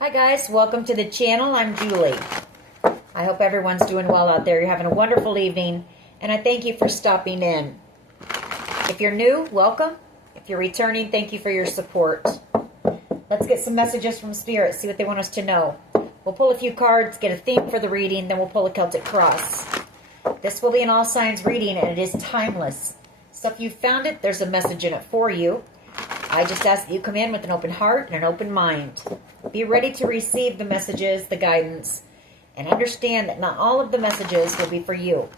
Hi guys, welcome to the channel. I'm Julie. I hope everyone's doing well out there. You're having a wonderful evening, and I thank you for stopping in. If you're new, welcome. If you're returning, thank you for your support. Let's get some messages from Spirit, see what they want us to know. We'll pull a few cards, get a theme for the reading, then we'll pull a Celtic cross. This will be an all signs reading, and it is timeless. So if you found it, there's a message in it for you. I just ask that you come in with an open heart and an open mind. Be ready to receive the messages, the guidance, and understand that not all of the messages will be for you.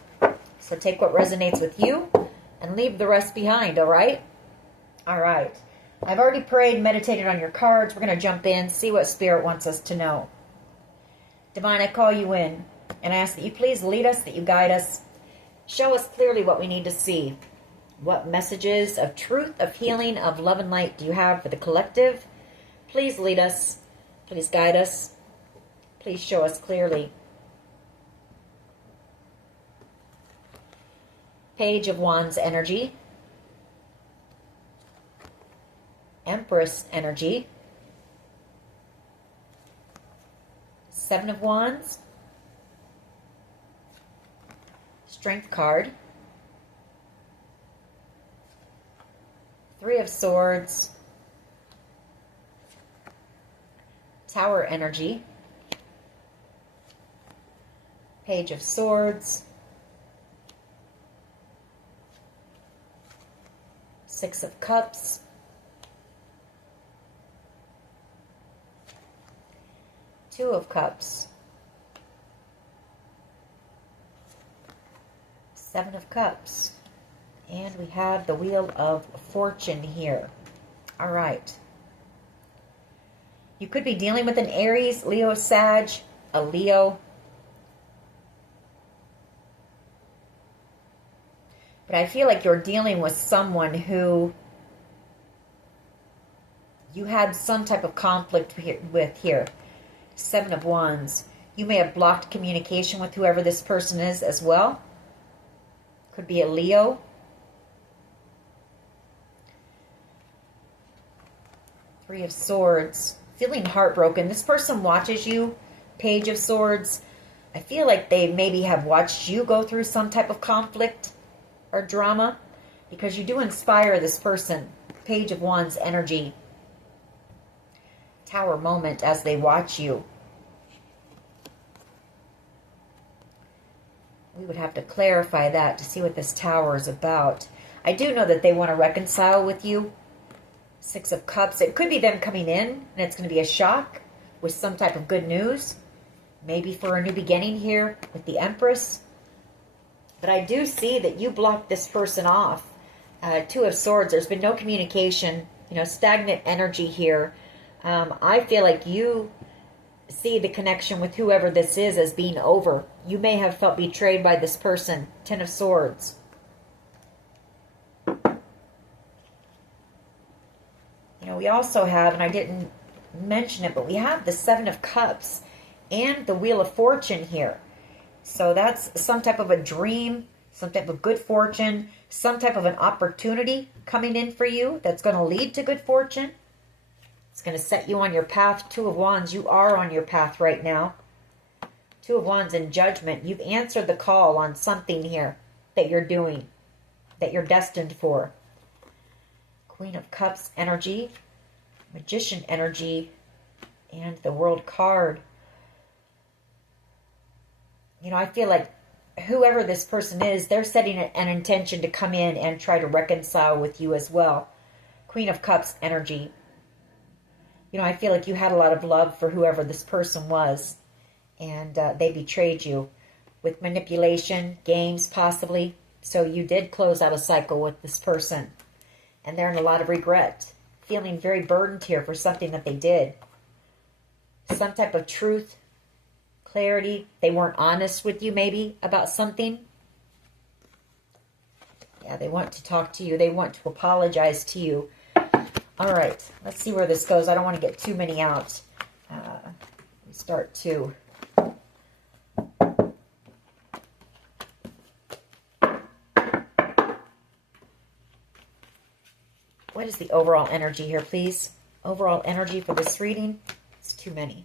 So take what resonates with you and leave the rest behind, all right? All right. I've already prayed, meditated on your cards. We're going to jump in, see what Spirit wants us to know. Divine, I call you in, and I ask that you please lead us, that you guide us. Show us clearly what we need to see. What messages of truth, of healing, of love and light do you have for the collective? Please lead us. Please guide us. Please show us clearly. Page of Wands energy. Empress energy. Seven of Wands. Strength card. Three of Swords, Tower energy, Page of Swords, Six of Cups, Two of Cups, Seven of Cups. And we have the Wheel of Fortune here. All right. You could be dealing with an Aries, Leo, Sag, a Leo. But I feel like you're dealing with someone who you had some type of conflict with here. Seven of Wands. You may have blocked communication with whoever this person is as well. Could be a Leo. Three of Swords. Feeling heartbroken. This person watches you. Page of Swords. I feel like they maybe have watched you go through some type of conflict or drama, because you do inspire this person. Page of Wands energy. Tower moment as they watch you. We would have to clarify that to see what this tower is about. I do know that they want to reconcile with you. Six of Cups. It could be them coming in, and it's going to be a shock with some type of good news. Maybe for a new beginning here with the Empress. But I do see that you blocked this person off. Two of Swords. There's been no communication. Stagnant energy here. I feel like you see the connection with whoever this is as being over. You may have felt betrayed by this person. Ten of Swords. We also have, and I didn't mention it, but we have the Seven of Cups and the Wheel of Fortune here. So that's some type of a dream, some type of good fortune, some type of an opportunity coming in for you that's going to lead to good fortune. It's going to set you on your path. Two of Wands, you are on your path right now. Two of Wands in Judgment. You've answered the call on something here that you're doing, that you're destined for. Queen of Cups energy, Magician energy, and the World card. I feel like whoever this person is, they're setting an intention to come in and try to reconcile with you as well. Queen of Cups energy. I feel like you had a lot of love for whoever this person was, and they betrayed you with manipulation, games possibly. So you did close out a cycle with this person. And they're in a lot of regret, feeling very burdened here for something that they did. Some type of truth, clarity. They weren't honest with you maybe about something. Yeah, they want to talk to you. They want to apologize to you. All right, let's see where this goes. I don't want to get too many out. We start to... What is the overall energy here, please? Overall energy for this reading. It's too many.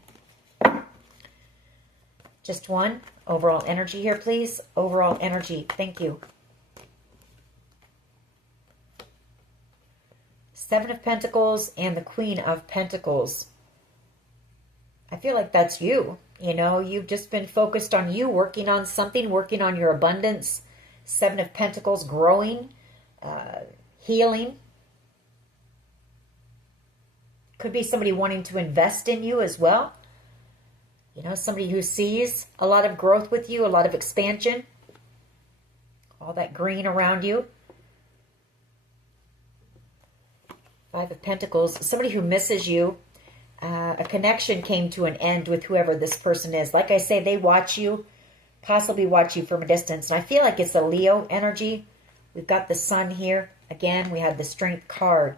Just one. Overall energy here, please. Overall energy. Thank you. Seven of Pentacles and the Queen of Pentacles. I feel like that's you. You know, you've just been focused on you, working on something, working on your abundance. Seven of Pentacles, growing, healing. Could be somebody wanting to invest in you as well. You know, somebody who sees a lot of growth with you, a lot of expansion. All that green around you. Five of Pentacles, somebody who misses you. A connection came to an end with whoever this person is. Like I say, they watch you, possibly watch you from a distance. And I feel like it's a Leo energy. We've got the Sun here. Again, we had the Strength card.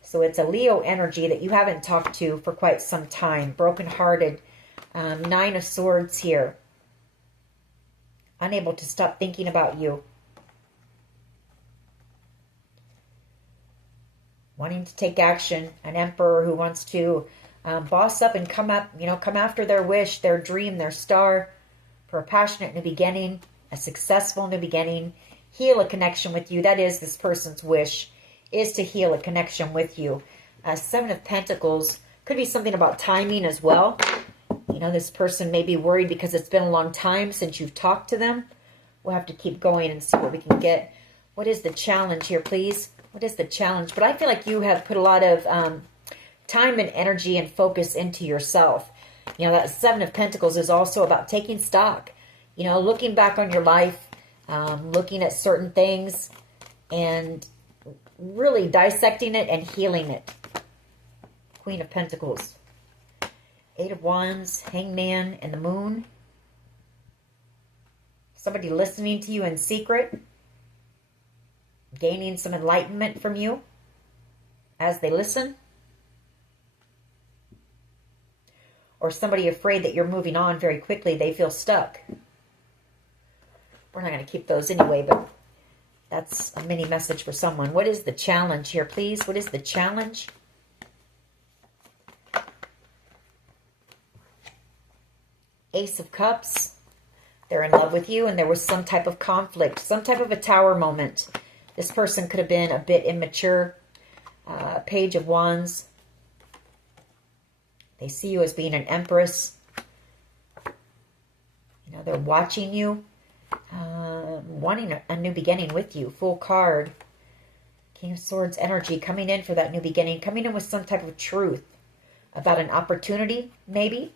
So it's a Leo energy that you haven't talked to for quite some time. Brokenhearted. Nine of Swords here. Unable to stop thinking about you. Wanting to take action. An Emperor who wants to boss up and come after their wish, their dream, their star, for a passionate new beginning, a successful new beginning, heal a connection with you. That is this person's wish, is to heal a connection with you. Seven of Pentacles, could be something about timing as well. You know, this person may be worried because it's been a long time since you've talked to them. We'll have to keep going and see what we can get. What is the challenge here, please? What is the challenge? But I feel like you have put a lot of time and energy and focus into yourself. You know, that Seven of Pentacles is also about taking stock. You know, looking back on your life, looking at certain things, and really dissecting it and healing it. Queen of Pentacles. Eight of Wands, Hangman, and the Moon. Somebody listening to you in secret. Gaining some enlightenment from you as they listen. Or somebody afraid that you're moving on very quickly. They feel stuck. We're not going to keep those anyway, but that's a mini message for someone. What is the challenge here, please? What is the challenge? Ace of Cups. They're in love with you, and there was some type of conflict, some type of a tower moment. This person could have been a bit immature. Page of Wands. They see you as being an empress. You know, they're watching you. Wanting a new beginning with you. Full card. King of Swords energy coming in for that new beginning. Coming in with some type of truth about an opportunity, maybe,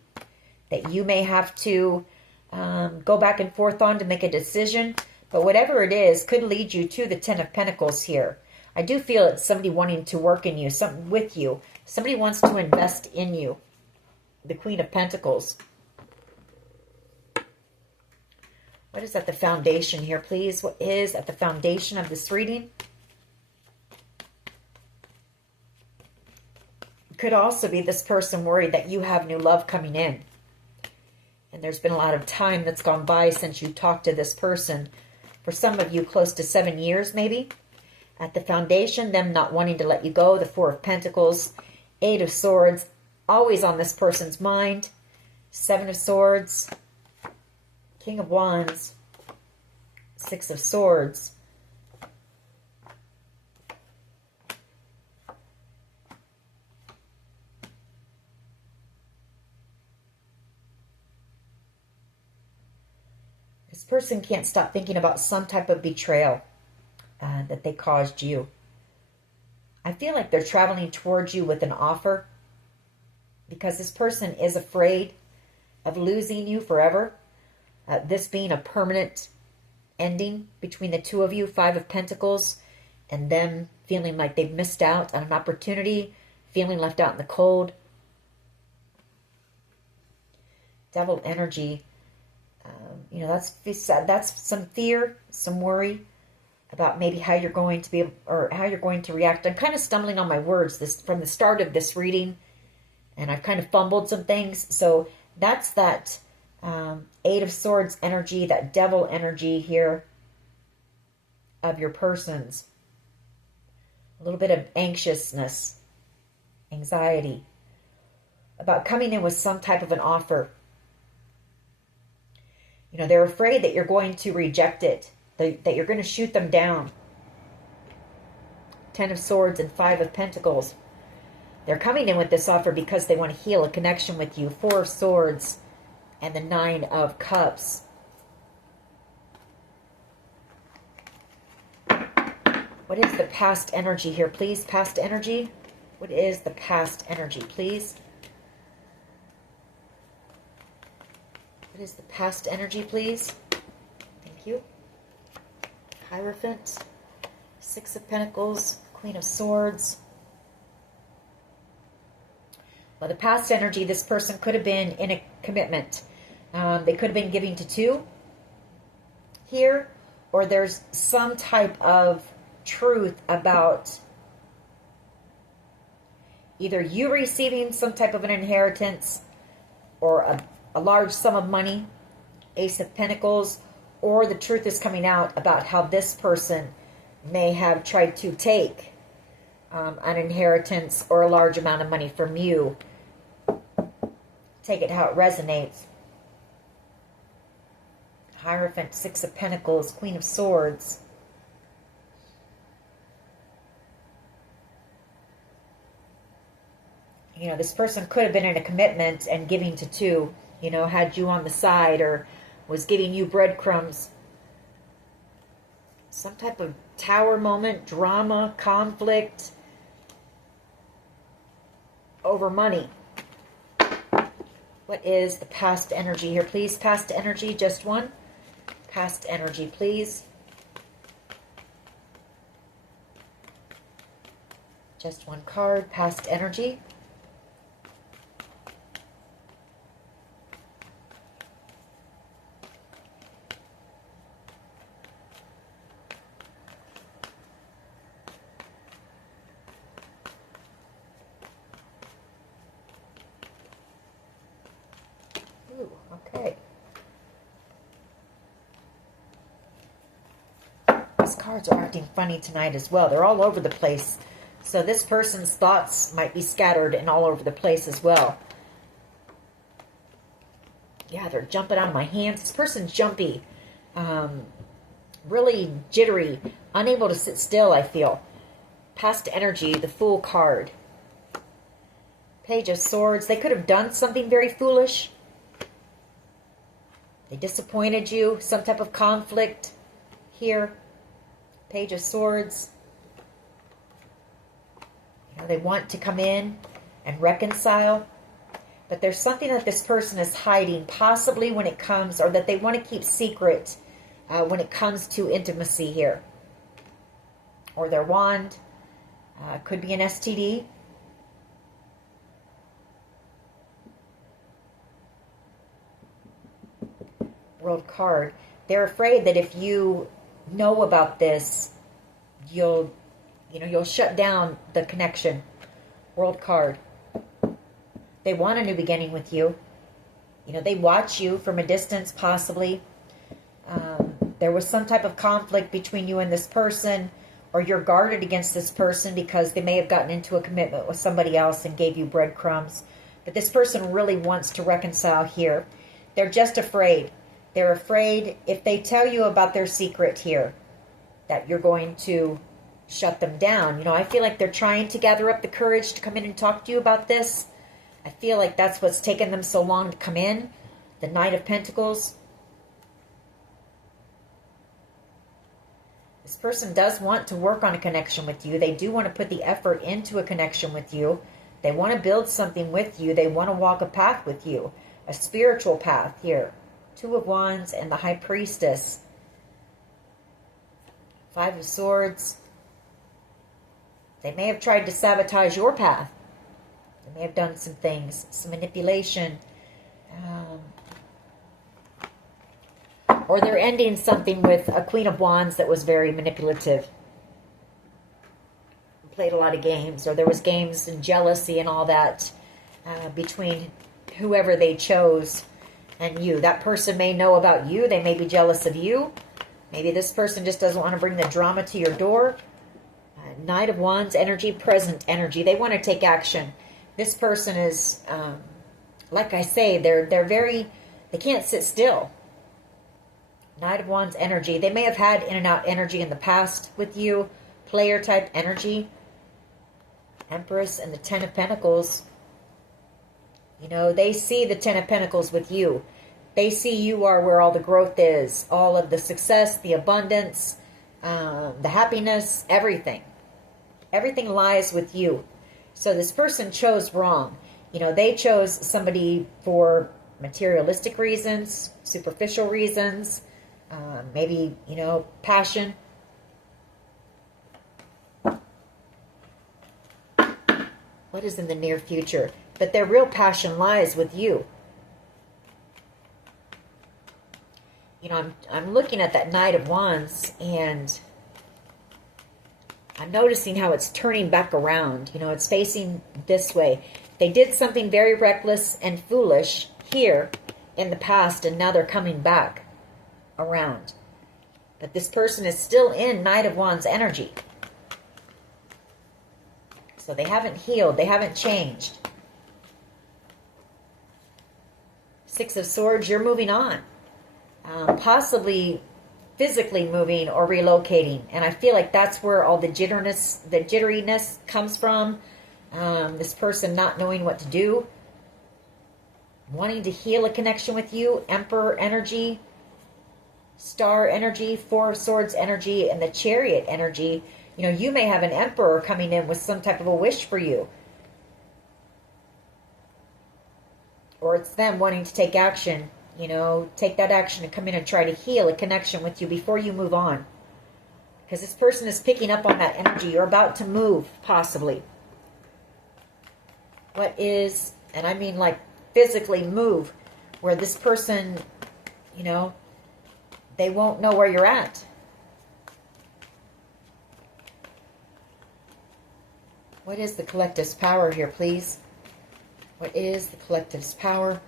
that you may have to go back and forth on to make a decision. But whatever it is, could lead you to the Ten of Pentacles here. I do feel it's somebody wanting to work in you, something with you. Somebody wants to invest in you. The Queen of Pentacles. What is at the foundation here, please? What is at the foundation of this reading? Could also be this person worried that you have new love coming in. And there's been a lot of time that's gone by since you talked to this person. For some of you, close to 7 years, maybe. At the foundation, them not wanting to let you go. The Four of Pentacles. Eight of Swords. Always on this person's mind. Seven of Swords. King of Wands. Six of Swords. This person can't stop thinking about some type of betrayal that they caused you. I feel like they're traveling towards you with an offer because this person is afraid of losing you forever. This being a permanent ending between the two of you. Five of Pentacles, and them feeling like they've missed out on an opportunity, feeling left out in the cold. Devil energy. You know, that's some fear, some worry about maybe how you're going to be, or how you're going to react. I'm kind of stumbling on my words from the start of this reading, and I've kind of fumbled some things. So that's that Eight of Swords energy, that devil energy here of your persons. A little bit of anxiousness, anxiety. about coming in with some type of an offer. You know, they're afraid that you're going to reject it, that you're going to shoot them down. 10 of Swords and 5 of Pentacles. They're coming in with this offer because they want to heal a connection with you. 4 of Swords and the 9 of Cups. What is the past energy here, please? Past energy? What is the past energy, please? What is the past energy, please? Thank you. Hierophant. 6 of Pentacles. Queen of Swords. Well, the past energy, this person could have been in a commitment. They could have been giving to 2 here. Or there's some type of truth about either you receiving some type of an inheritance or a large sum of money, Ace of Pentacles, or the truth is coming out about how this person may have tried to take an inheritance or a large amount of money from you. Take it how it resonates. Hierophant, 6 of Pentacles, Queen of Swords. You know, this person could have been in a commitment and giving to 2, you know, had you on the side or was giving you breadcrumbs. Some type of tower moment, drama, conflict over money. What is the past energy here, please? Past energy, just one. Past energy, please. Just one card, past energy. Okay. These cards are acting funny tonight as well. They're all over the place. So this person's thoughts might be scattered and all over the place as well. Yeah, they're jumping out of my hands. This person's jumpy. Really jittery. Unable to sit still, I feel. Past energy, the Fool card. Page of Swords. They could have done something very foolish. They disappointed you. Some type of conflict here. Page of Swords. You know, they want to come in and reconcile. But there's something that this person is hiding, possibly when it comes, or that they want to keep secret when it comes to intimacy here. Or their wand. Could be an STD. World card. They're afraid that if you know about this, you'll shut down the connection. World card. They want a new beginning with you. You know, they watch you from a distance, possibly. There was some type of conflict between you and this person, or you're guarded against this person because they may have gotten into a commitment with somebody else and gave you breadcrumbs. But this person really wants to reconcile here. They're just afraid. They're afraid if they tell you about their secret here, that you're going to shut them down. You know, I feel like they're trying to gather up the courage to come in and talk to you about this. I feel like that's what's taken them so long to come in. The Knight of Pentacles. This person does want to work on a connection with you. They do want to put the effort into a connection with you. They want to build something with you. They want to walk a path with you. A spiritual path here. 2 of Wands and the High Priestess. 5 of Swords. They may have tried to sabotage your path. They may have done some things, some manipulation. Or they're ending something with a Queen of Wands that was very manipulative. Played a lot of games, or there was games and jealousy and all that between whoever they chose and you. That person may know about you. They may be jealous of you. Maybe this person just doesn't want to bring the drama to your door. Knight of Wands energy, present energy. They want to take action. This person is, like I say, they're very, they can't sit still. Knight of Wands energy. They may have had in and out energy in the past with you. Player type energy. Empress and the Ten of Pentacles. You know, they see the Ten of Pentacles with you. They see you are where all the growth is. All of the success, the abundance, the happiness, everything. Everything lies with you. So this person chose wrong. You know, they chose somebody for materialistic reasons, superficial reasons, maybe, you know, passion. What is in the near future? But their real passion lies with you. You know, I'm looking at that Knight of Wands, and I'm noticing how it's turning back around. You know, it's facing this way. They did something very reckless and foolish here in the past, and now they're coming back around. But this person is still in Knight of Wands energy. So they haven't healed. They haven't changed. Six of Swords, you're moving on. Possibly physically moving or relocating. And I feel like that's where all the jitteriness comes from. This person not knowing what to do. Wanting to heal a connection with you. Emperor energy. Star energy. Four of Swords energy. And the Chariot energy. You know, you may have an Emperor coming in with some type of a wish for you. Or it's them wanting to take action. You know, take that action and come in and try to heal a connection with you before you move on. Because this person is picking up on that energy. You're about to move, possibly. What is, and I mean like physically move, where this person, you know, they won't know where you're at. What is the collective's power here, please? What is the collective's power?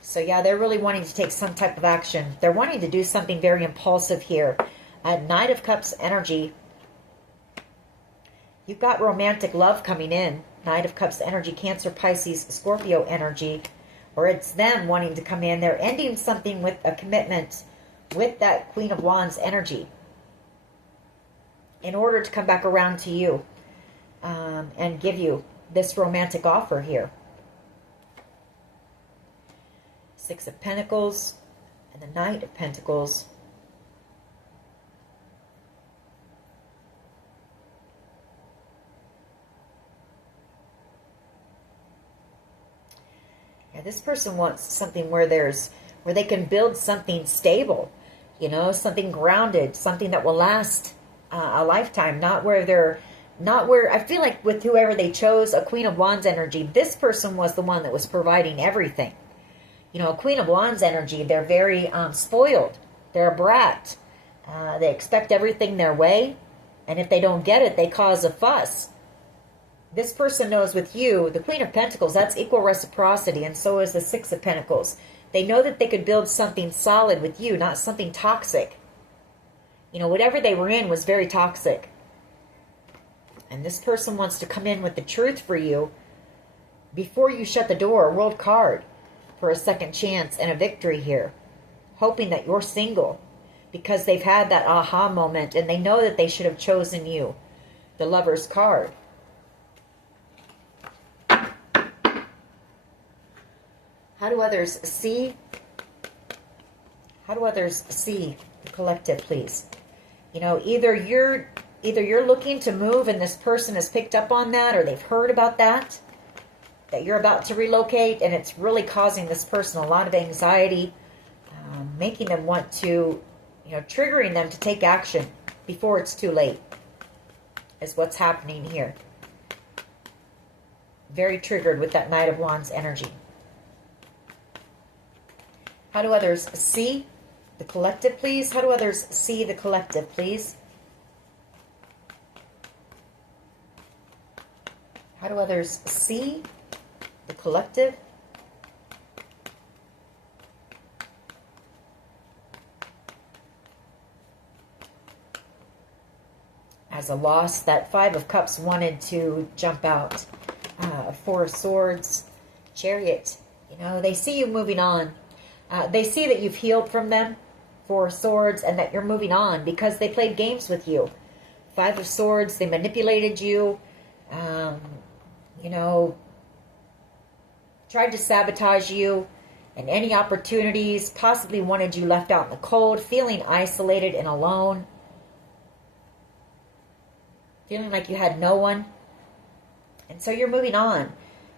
So yeah, they're really wanting to take some type of action. They're wanting to do something very impulsive here. Knight of Cups energy. You've got romantic love coming in. Knight of Cups energy, Cancer, Pisces, Scorpio energy. Or it's them wanting to come in. They're ending something with a commitment with that Queen of Wands energy in order to come back around to you and give you this romantic offer here. Six of Pentacles and the Knight of Pentacles. Yeah, this person wants something where they can build something stable, you know, something grounded, something that will last a lifetime, not where I feel like with whoever they chose, a Queen of Wands energy, this person was the one that was providing everything. You know, Queen of Wands energy, they're very spoiled. They're a brat. They expect everything their way. And if they don't get it, they cause a fuss. This person knows with you, the Queen of Pentacles, that's equal reciprocity. And so is the Six of Pentacles. They know that they could build something solid with you, not something toxic. You know, whatever they were in was very toxic. And this person wants to come in with the truth for you before you shut the door. A World card. For a second chance and a victory here. Hoping that you're single. Because they've had that aha moment. And they know that they should have chosen you. The Lover's card. How do others see? How do others see the collective, please? You know, either you're looking to move and this person has picked up on that, or they've heard about that you're about to relocate, and it's really causing this person a lot of anxiety, making them want to, you know, triggering them to take action before it's too late, is what's happening here. Very triggered with that Knight of Wands energy. How do others see the collective, please? How do others see the collective, please? How do others see the collective? As a loss, that Five of Cups wanted to jump out. Four of Swords, Chariot. You know, they see you moving on. They see that you've healed from them, Four of Swords, and that you're moving on because they played games with you. Five of Swords, they manipulated you, you know, tried to sabotage you and any opportunities, possibly wanted you left out in the cold, feeling isolated and alone, feeling like you had no one. And so you're moving on,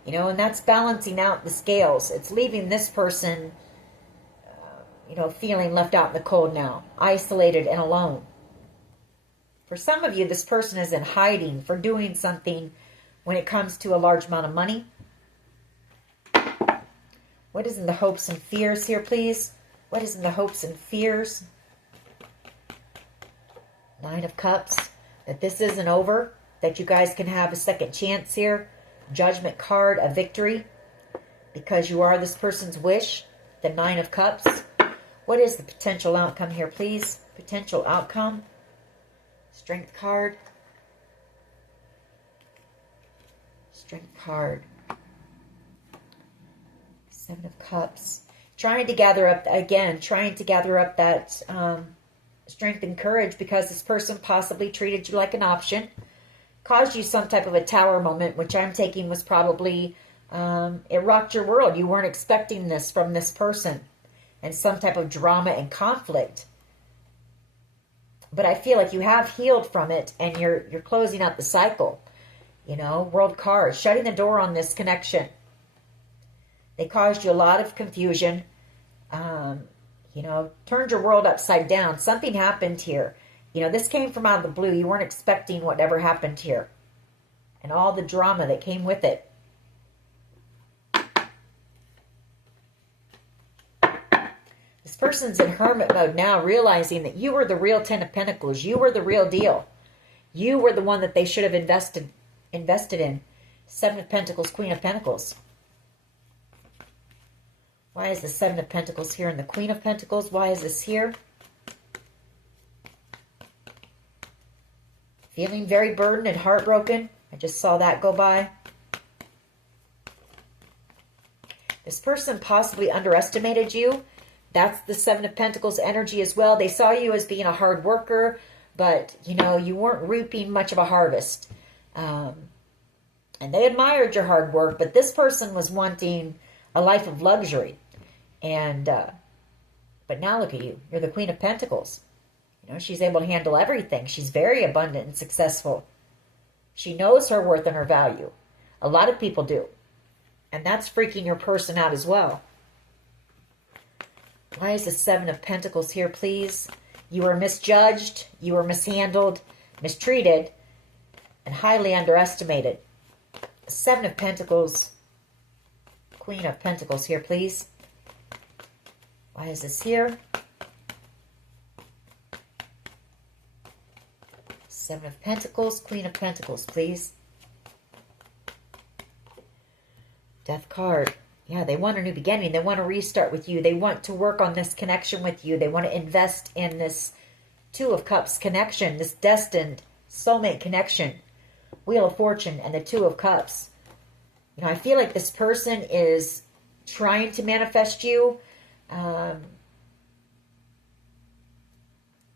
you know, and that's balancing out the scales. It's leaving this person, you know, feeling left out in the cold now, isolated and alone. For some of you, this person is in hiding for doing something when it comes to a large amount of money. What is in the hopes and fears here, please? What is in the hopes and fears? Nine of Cups. That this isn't over. That you guys can have a second chance here. Judgment card, a victory. Because you are this person's wish. The Nine of Cups. What is the potential outcome here, please? Potential outcome. Strength card. Strength card. Seven of Cups. Trying to gather up, again, trying to gather up that strength and courage because this person possibly treated you like an option. Caused you some type of a tower moment, which I'm taking was probably, it rocked your world. You weren't expecting this from this person. And some type of drama and conflict. But I feel like you have healed from it and you're closing out the cycle. You know, World card, shutting the door on this connection. They caused you a lot of confusion. You know, turned your world upside down. Something happened here. You know, this came from out of the blue. You weren't expecting whatever happened here. And all the drama that came with it. This person's in hermit mode now, realizing that you were the real Ten of Pentacles. You were the real deal. You were the one that they should have invested in. Seven of Pentacles, Queen of Pentacles. Why is the Seven of Pentacles here and the Queen of Pentacles? Why is this here? Feeling very burdened and heartbroken. I just saw that go by. This person possibly underestimated you. That's the Seven of Pentacles energy as well. They saw you as being a hard worker, but, you know, you weren't reaping much of a harvest. And they admired your hard work, but this person was wanting a life of luxury. And, but now look at you. You're the Queen of Pentacles. You know, she's able to handle everything. She's very abundant and successful. She knows her worth and her value. A lot of people do. And that's freaking your person out as well. Why is the Seven of Pentacles here, please? You were misjudged, you were mishandled, mistreated, and highly underestimated. Seven of Pentacles, Queen of Pentacles here, please. Why is this here? Seven of Pentacles, Queen of Pentacles, please. Death card. Yeah, they want a new beginning. They want to restart with you. They want to work on this connection with you. They want to invest in this Two of Cups connection, this destined soulmate connection. Wheel of Fortune and the Two of Cups. You know, I feel like this person is trying to manifest you.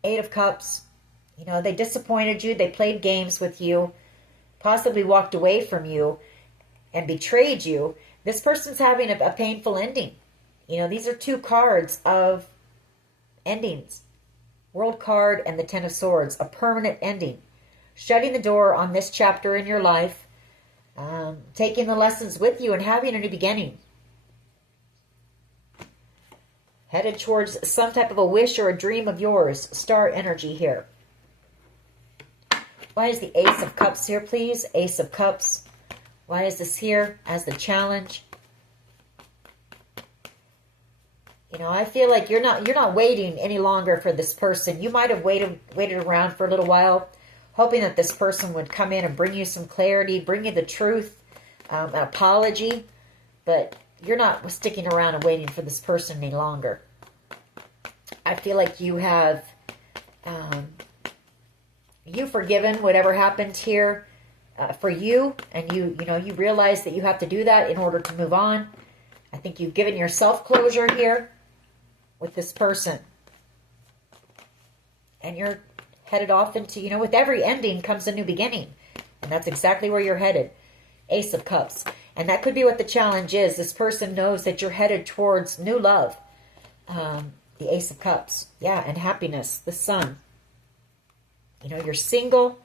Eight of Cups. You know, they disappointed you. They played games with you. Possibly walked away from you and betrayed you. This person's having a painful ending. You know, these are two cards of endings. World card and the Ten of Swords. A permanent ending. Shutting the door on this chapter in your life. Taking the lessons with you and having a new beginning. Headed towards some type of a wish or a dream of yours. Star energy here. Why is the Ace of Cups here, please? Ace of Cups. Why is this here as the challenge? You know, I feel like you're not waiting any longer for this person. You might have waited around for a little while, hoping that this person would come in and bring you some clarity, bring you the truth, an apology. But you're not sticking around and waiting for this person any longer. I feel like you have you've forgiven whatever happened here. for you, and you know, you realize that you have to do that in order to move on. I think you've given yourself closure here with this person. And you're headed off into, you know, with every ending comes a new beginning. And that's exactly where you're headed. Ace of Cups. And that could be what the challenge is. This person knows that you're headed towards new love. The Ace of Cups. Yeah, and happiness. The Sun. You know, you're single.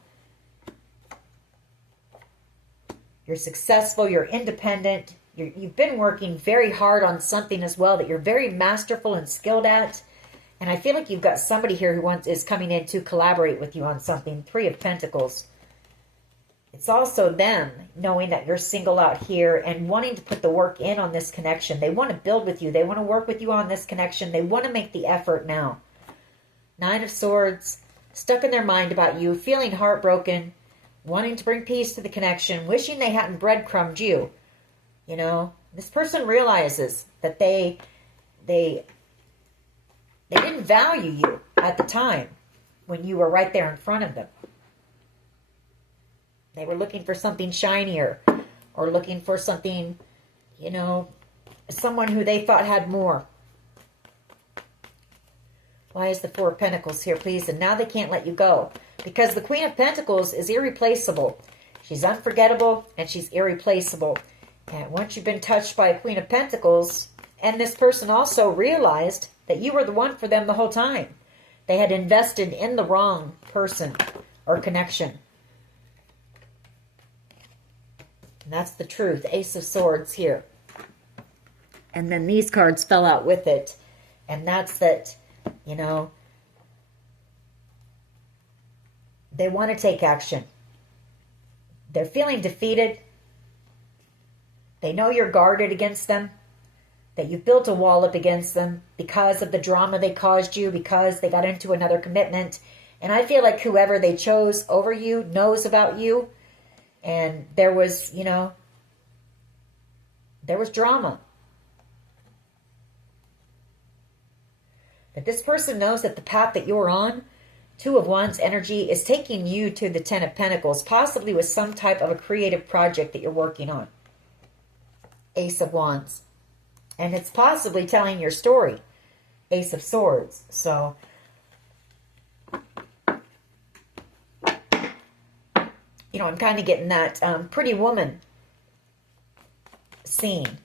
You're successful. You're independent. You've been working very hard on something as well that you're very masterful and skilled at. And I feel like you've got somebody here who is coming in to collaborate with you on something. Three of Pentacles. It's also them knowing that you're single out here and wanting to put the work in on this connection. They want to build with you. They want to work with you on this connection. They want to make the effort now. Nine of Swords. Stuck in their mind about you. Feeling heartbroken. Wanting to bring peace to the connection. Wishing they hadn't breadcrumbed you. You know, this person realizes that they didn't value you at the time when you were right there in front of them. They were looking for something shinier or looking for something, you know, someone who they thought had more. Why is the Four of Pentacles here, please? And now they can't let you go because the Queen of Pentacles is irreplaceable. She's unforgettable and she's irreplaceable. And once you've been touched by a Queen of Pentacles, and this person also realized that you were the one for them the whole time. They had invested in the wrong person or connection. And that's the truth. Ace of Swords here. And then these cards fell out with it. And that's that, you know, they want to take action. They're feeling defeated. They know you're guarded against them. That you've built a wall up against them because of the drama they caused you, because they got into another commitment. And I feel like whoever they chose over you knows about you. And there was, you know, there was drama. But this person knows that the path that you're on, Two of Wands energy, is taking you to the Ten of Pentacles, possibly with some type of a creative project that you're working on. Ace of Wands. And it's possibly telling your story. Ace of Swords. So, you know, I'm kind of getting that Pretty Woman scene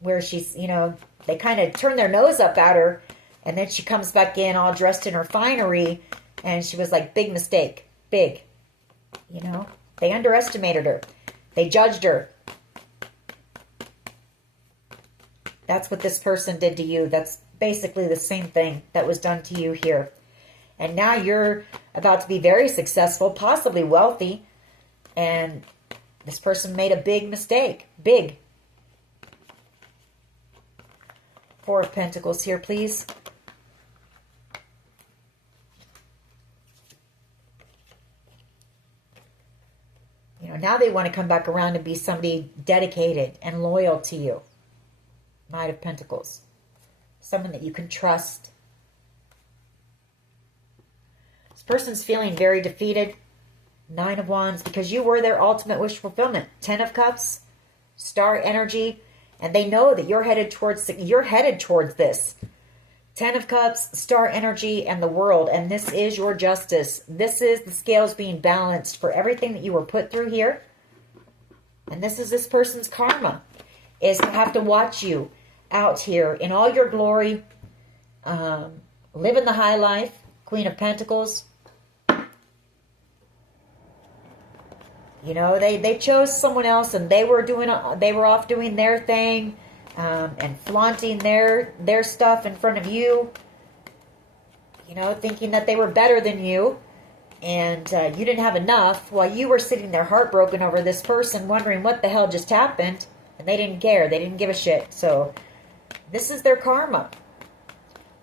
where she's, you know, they kind of turn their nose up at her and then she comes back in all dressed in her finery and she was like, big mistake. Big. You know, they underestimated her. They judged her. That's what this person did to you. That's basically the same thing that was done to you here. And now you're about to be very successful, possibly wealthy. And this person made a big mistake. Big. Four of Pentacles here, please. You know, now they want to come back around and be somebody dedicated and loyal to you. Knight of Pentacles. Someone that you can trust. This person's feeling very defeated. Nine of Wands, because you were their ultimate wish fulfillment. Ten of Cups. Star energy. And they know that you're headed towards this. Ten of Cups, Star energy, and the World. And this is your justice. This is the scales being balanced for everything that you were put through here. And this is this person's karma. Is to have to watch you out here in all your glory, living the high life. Queen of Pentacles. You know, they chose someone else, and they were off doing their thing, and flaunting their stuff in front of you. You know, thinking that they were better than you, and you didn't have enough, while you were sitting there heartbroken over this person, wondering what the hell just happened. And they didn't care. They didn't give a shit. So this is their karma.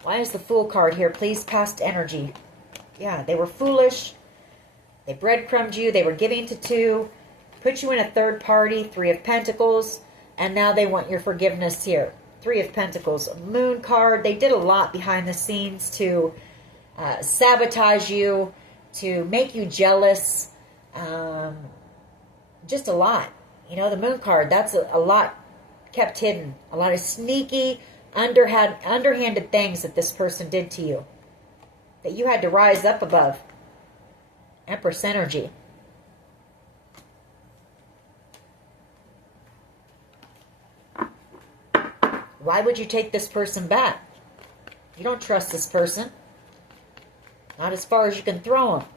Why is the Fool card here? Please, past energy. Yeah, they were foolish. They breadcrumbed you. They were giving to two. Put you in a third party. Three of Pentacles. And now they want your forgiveness here. Three of Pentacles. Moon card. They did a lot behind the scenes to sabotage you. To make you jealous. just a lot. You know, the Moon card, that's a lot kept hidden. A lot of sneaky, underhanded things that this person did to you, that you had to rise up above. Empress energy. Why would you take this person back? You don't trust this person. Not as far as you can throw them.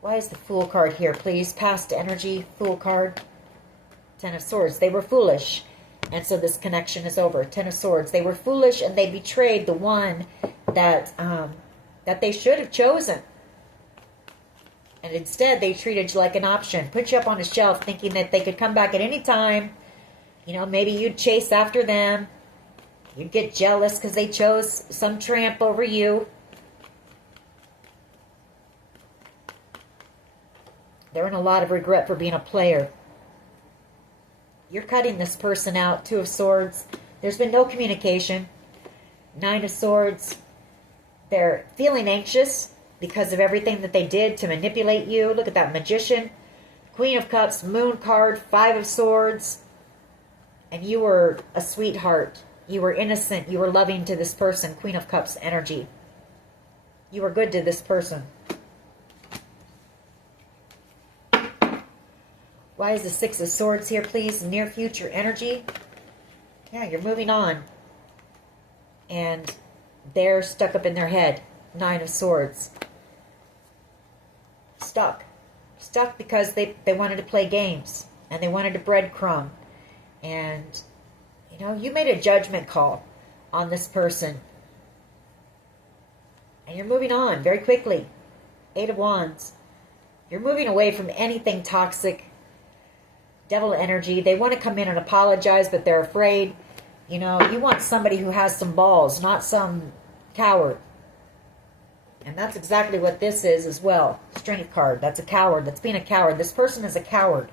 Why is the Fool card here, please? Past energy, Fool card. Ten of Swords. They were foolish. And so this connection is over. Ten of Swords. They were foolish and they betrayed the one that they should have chosen. And instead they treated you like an option. Put you up on a shelf thinking that they could come back at any time. You know, maybe you'd chase after them. You'd get jealous because they chose some tramp over you. They're in a lot of regret for being a player. You're cutting this person out. Two of Swords. There's been no communication. Nine of Swords. They're feeling anxious because of everything that they did to manipulate you. Look at that Magician. Queen of Cups, Moon card, Five of Swords. And you were a sweetheart. You were innocent. You were loving to this person. Queen of Cups energy. You were good to this person. Why is the Six of Swords here, please? Near future energy. Yeah, you're moving on. And they're stuck up in their head. Nine of Swords. Stuck. Stuck because they wanted to play games. And they wanted to breadcrumb. And, you know, you made a judgment call on this person. And you're moving on very quickly. Eight of Wands. You're moving away from anything toxic. Devil energy. They want to come in and apologize, but they're afraid. You know, you want somebody who has some balls, not some coward. And that's exactly what this is as well. Strength card. That's a coward. That's being a coward. This person is a coward.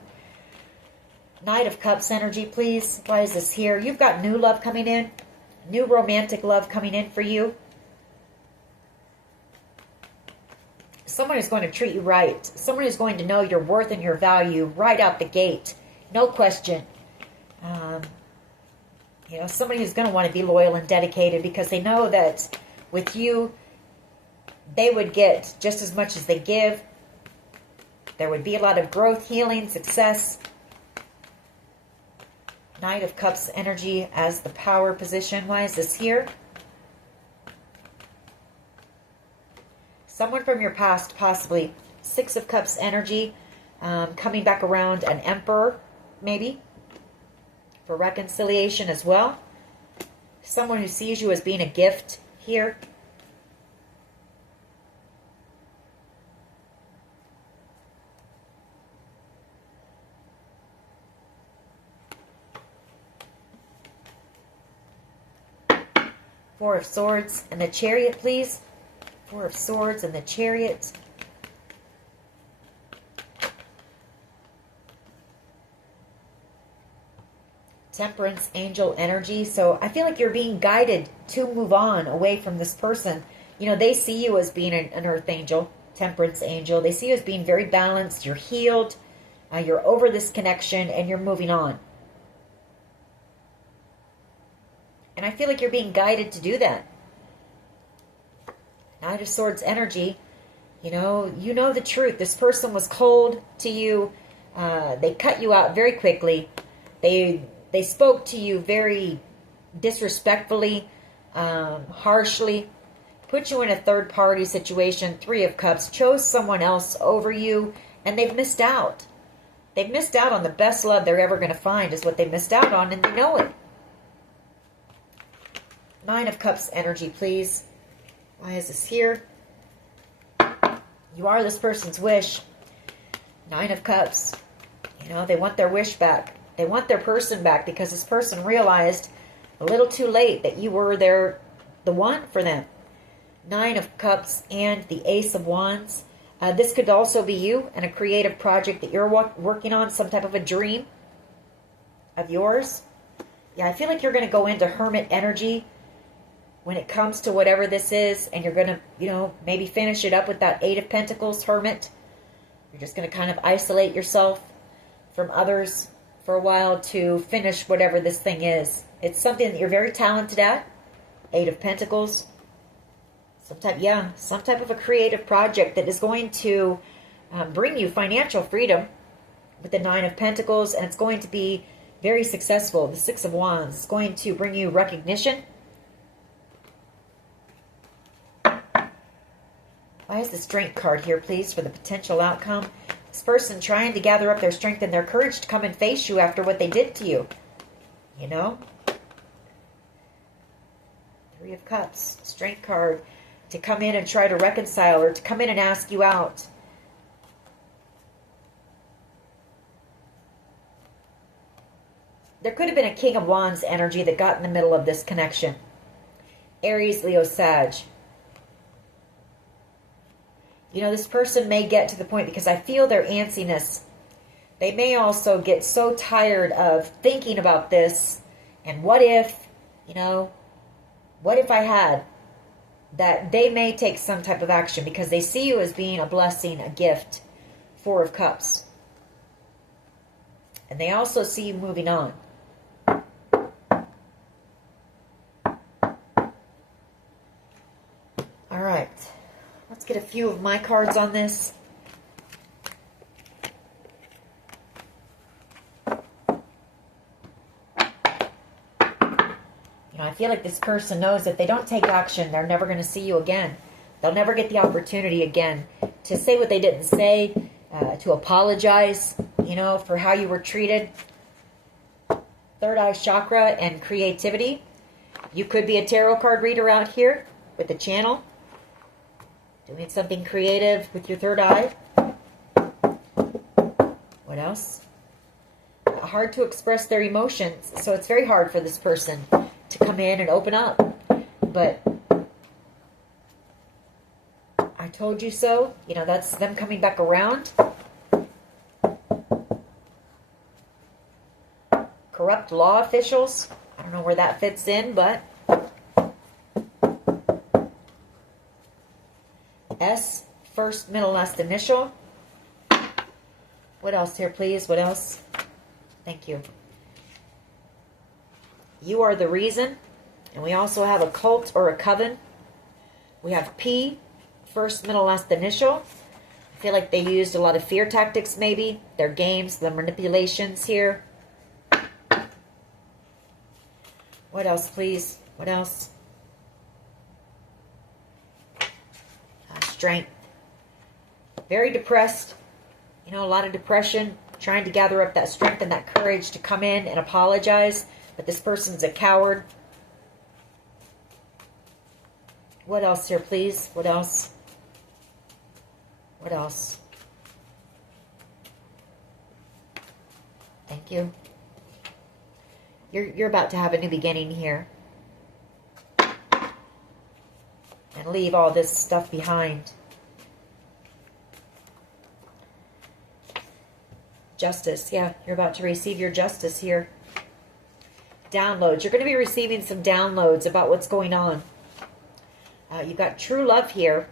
Knight of Cups energy, please. Why is this here? You've got new love coming in. New romantic love coming in for you. Someone is going to treat you right. Someone is going to know your worth and your value right out the gate. No question. You know, somebody who's going to want to be loyal and dedicated because they know that with you, they would get just as much as they give. There would be a lot of growth, healing, success. Knight of Cups energy as the power position. Why is this here? Someone from your past, possibly. Six of Cups energy. Coming back around, an Emperor, maybe. For reconciliation as well. Someone who sees you as being a gift here. Four of Swords and the Chariot, please. Four of Swords and the Chariot. Temperance, angel energy. So I feel like you're being guided to move on away from this person. You know, they see you as being an earth angel, temperance angel. They see you as being very balanced. You're healed. You're over this connection and you're moving on. And I feel like you're being guided to do that. Knight of Swords energy. You know the truth. This person was cold to you. They cut you out very quickly. They spoke to you very disrespectfully, harshly, put you in a third-party situation. Three of Cups, chose someone else over you, and they've missed out. They've missed out on the best love they're ever going to find is what they missed out on, and they know it. Nine of Cups energy, please. Why is this here? You are this person's wish. Nine of Cups. You know, they want their wish back. They want their person back because this person realized a little too late that you were the one for them. Nine of Cups and the Ace of Wands. This could also be you and a creative project that you're working on, some type of a dream of yours. Yeah, I feel like you're going to go into hermit energy when it comes to whatever this is, and you're going to, you know, maybe finish it up with that Eight of Pentacles, hermit. You're just going to kind of isolate yourself from others for a while to finish whatever this thing is. It's something that you're very talented at. 8 of Pentacles. Some type of a creative project that is going to bring you financial freedom with the 9 of Pentacles, and it's going to be very successful. The 6 of Wands is going to bring you recognition. Why is the Strength card here, please, for the potential outcome? This person trying to gather up their strength and their courage to come and face you after what they did to you. You know? 3 of Cups, Strength card, to come in and try to reconcile, or to come in and ask you out. There could have been a King of Wands energy that got in the middle of this connection. Aries, Leo, Sag. You know, this person may get to the point, because I feel their antsiness. They may also get so tired of thinking about this, and what if, you know, what if I had, that they may take some type of action because they see you as being a blessing, a gift. 4 of Cups. And they also see you moving on. All right. Let's get a few of my cards on this. I feel like this person knows that if they don't take action, they're never going to see you again. They'll never get the opportunity again to say what they didn't say, to apologize, you know, for how you were treated. Third eye chakra and creativity. You could be a tarot card reader out here with the channel, doing something creative with your third eye. What else? Hard to express their emotions, so it's very hard for this person to come in and open up. But I told you so. You know, that's them coming back around. Corrupt law officials. I don't know where that fits in, but S, first, middle, last initial. What else here, please? What else? Thank you. You are the reason. And we also have a cult or a coven. We have P, first, middle, last initial. I feel like they used a lot of fear tactics, maybe. Their games, the manipulations here. What else, please? What else? Strength. Very depressed. You know, a lot of depression. Trying to gather up that strength and that courage to come in and apologize. But this person's a coward. What else here, please? What else? What else? Thank you. You're about to have a new beginning here. And leave all this stuff behind. Justice. Yeah, you're about to receive your justice here. Downloads. You're going to be receiving some downloads about what's going on. You've got true love here.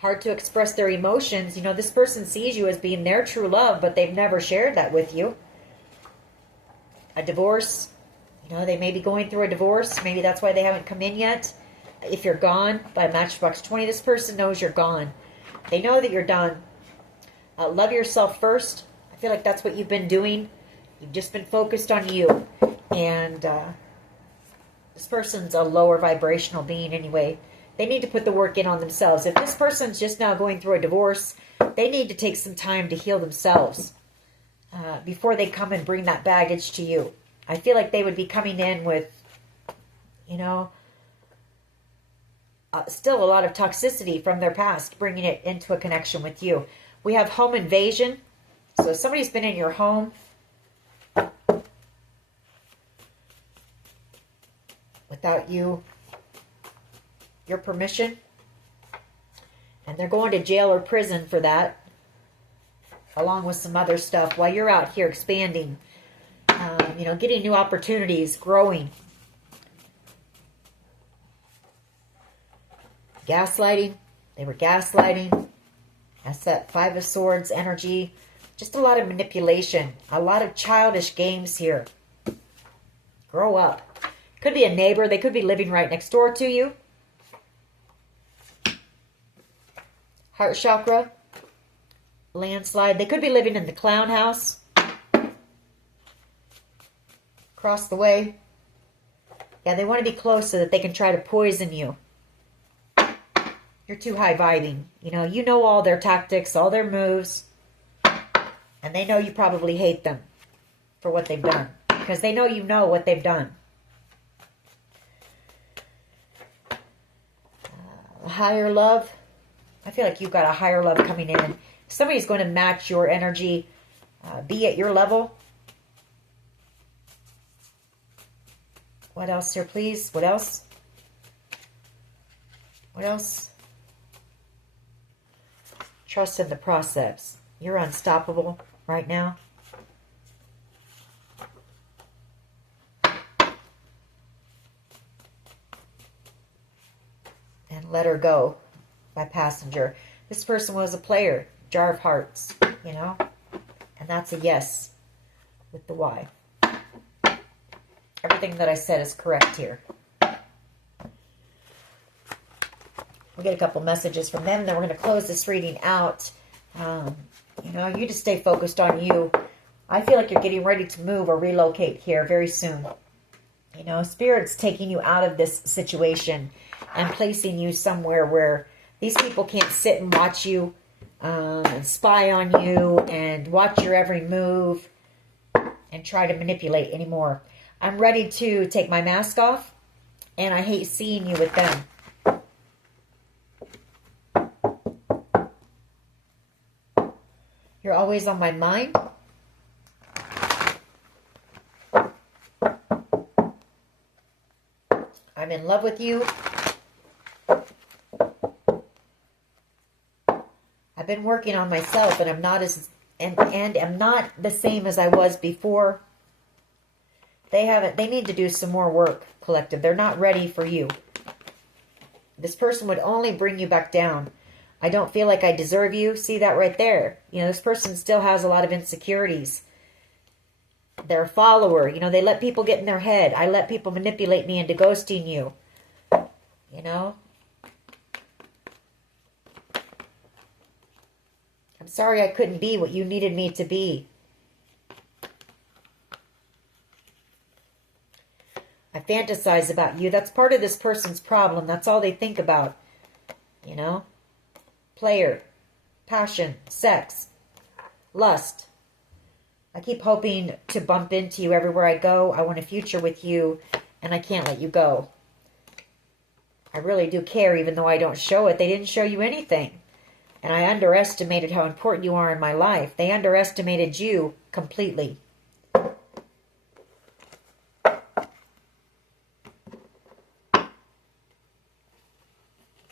Hard to express their emotions. You know, this person sees you as being their true love, but they've never shared that with you. A divorce. You know, they may be going through a divorce. Maybe that's why they haven't come in yet. If you're gone by Matchbox 20, this person knows you're gone. They know that you're done. Love yourself first. I feel like that's what you've been doing. You've just been focused on you. And this person's a lower vibrational being anyway. They need to put the work in on themselves. If this person's just now going through a divorce, they need to take some time to heal themselves before they come and bring that baggage to you. I feel like they would be coming in with, you know, still a lot of toxicity from their past, bringing it into a connection with you. We have home invasion. So somebody's been in your home without your permission. And they're going to jail or prison for that, along with some other stuff, while you're out here expanding, you know, getting new opportunities, growing. Gaslighting. They were gaslighting. That's that Five of Swords energy. Just a lot of manipulation. A lot of childish games here. Grow up. Could be a neighbor. They could be living right next door to you. Heart chakra. Landslide. They could be living in the clown house. Across the way. Yeah, they want to be close so that they can try to poison you. You're too high vibing. You know all their tactics, all their moves. And they know you probably hate them for what they've done. Because they know you know what they've done. Higher love. I feel like you've got a higher love coming in. Somebody's going to match your energy. Be at your level. What else here, please? What else? What else? Trust in the process. You're unstoppable right now. And let her go by passenger. This person was a player. Jar of Hearts, And that's a yes with the Y. Everything that I said is correct here. We'll get a couple messages from them, then we're going to close this reading out. You just stay focused on you. I feel like you're getting ready to move or relocate here very soon. Spirit's taking you out of this situation and placing you somewhere where these people can't sit and watch you and spy on you and watch your every move and try to manipulate anymore. I'm ready to take my mask off, and I hate seeing you with them. You're always on my mind. I'm in love with you. I've been working on myself, and I'm not am not the same as I was before. They need to do some more work, collective. They're not ready for you. This person would only bring you back down. I don't feel like I deserve you. See that right there? This person still has a lot of insecurities. They're a follower. They let people get in their head. I let people manipulate me into ghosting you. I'm sorry I couldn't be what you needed me to be. I fantasize about you. That's part of this person's problem. That's all they think about. Player, passion, sex, lust. I keep hoping to bump into you everywhere I go. I want a future with you, and I can't let you go. I really do care, even though I don't show it. They didn't show you anything. And I underestimated how important you are in my life. They underestimated you completely.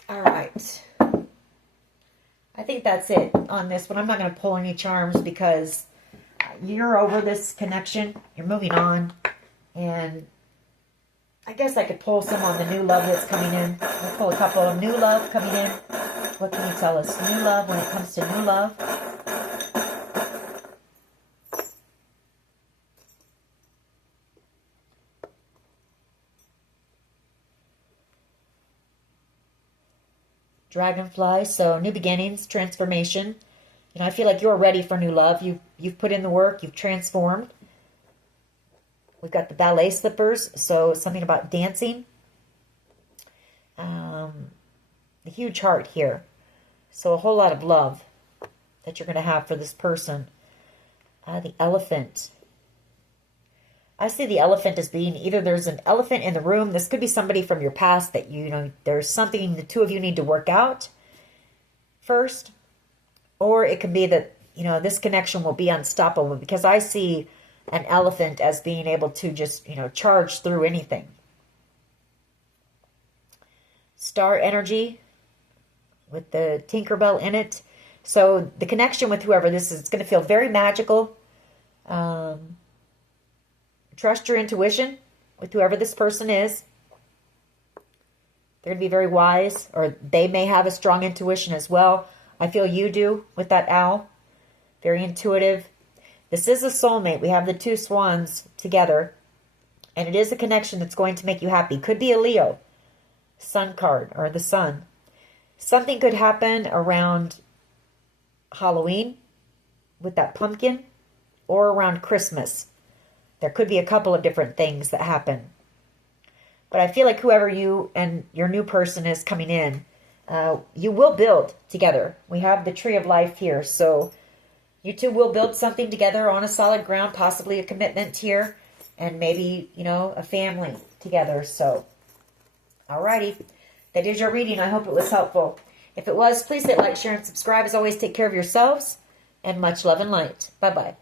All right. I think that's it on this one. I'm not going to pull any charms because you're over this connection. You're moving on. And I guess I could pull some on the new love that's coming in. I'll pull a couple of new love coming in. What can you tell us? New love when it comes to new love. Dragonfly, so new beginnings, transformation. I feel like you're ready for new love. You've put in the work, you've transformed. We've got the ballet slippers, so something about dancing. The huge heart here. So a whole lot of love that you're going to have for this person. The elephant. I see the elephant as being either there's an elephant in the room. This could be somebody from your past that, there's something the two of you need to work out first. Or it could be that, this connection will be unstoppable because I see an elephant as being able to just, charge through anything. Star energy with the Tinkerbell in it. So the connection with whoever this is, it's going to feel very magical. Trust your intuition with whoever this person is. They're going to be very wise, or they may have a strong intuition as well. I feel you do with that owl. Very intuitive. This is a soulmate. We have the two swans together. And it is a connection that's going to make you happy. Could be a Leo. Sun card, or the sun. Something could happen around Halloween with that pumpkin, or around Christmas. There could be a couple of different things that happen. But I feel like whoever you and your new person is coming in, you will build together. We have the tree of life here. So you two will build something together on a solid ground, possibly a commitment here, and maybe, you know, a family together. So, alrighty. That is your reading. I hope it was helpful. If it was, please hit like, share, and subscribe. As always, take care of yourselves, and much love and light. Bye-bye.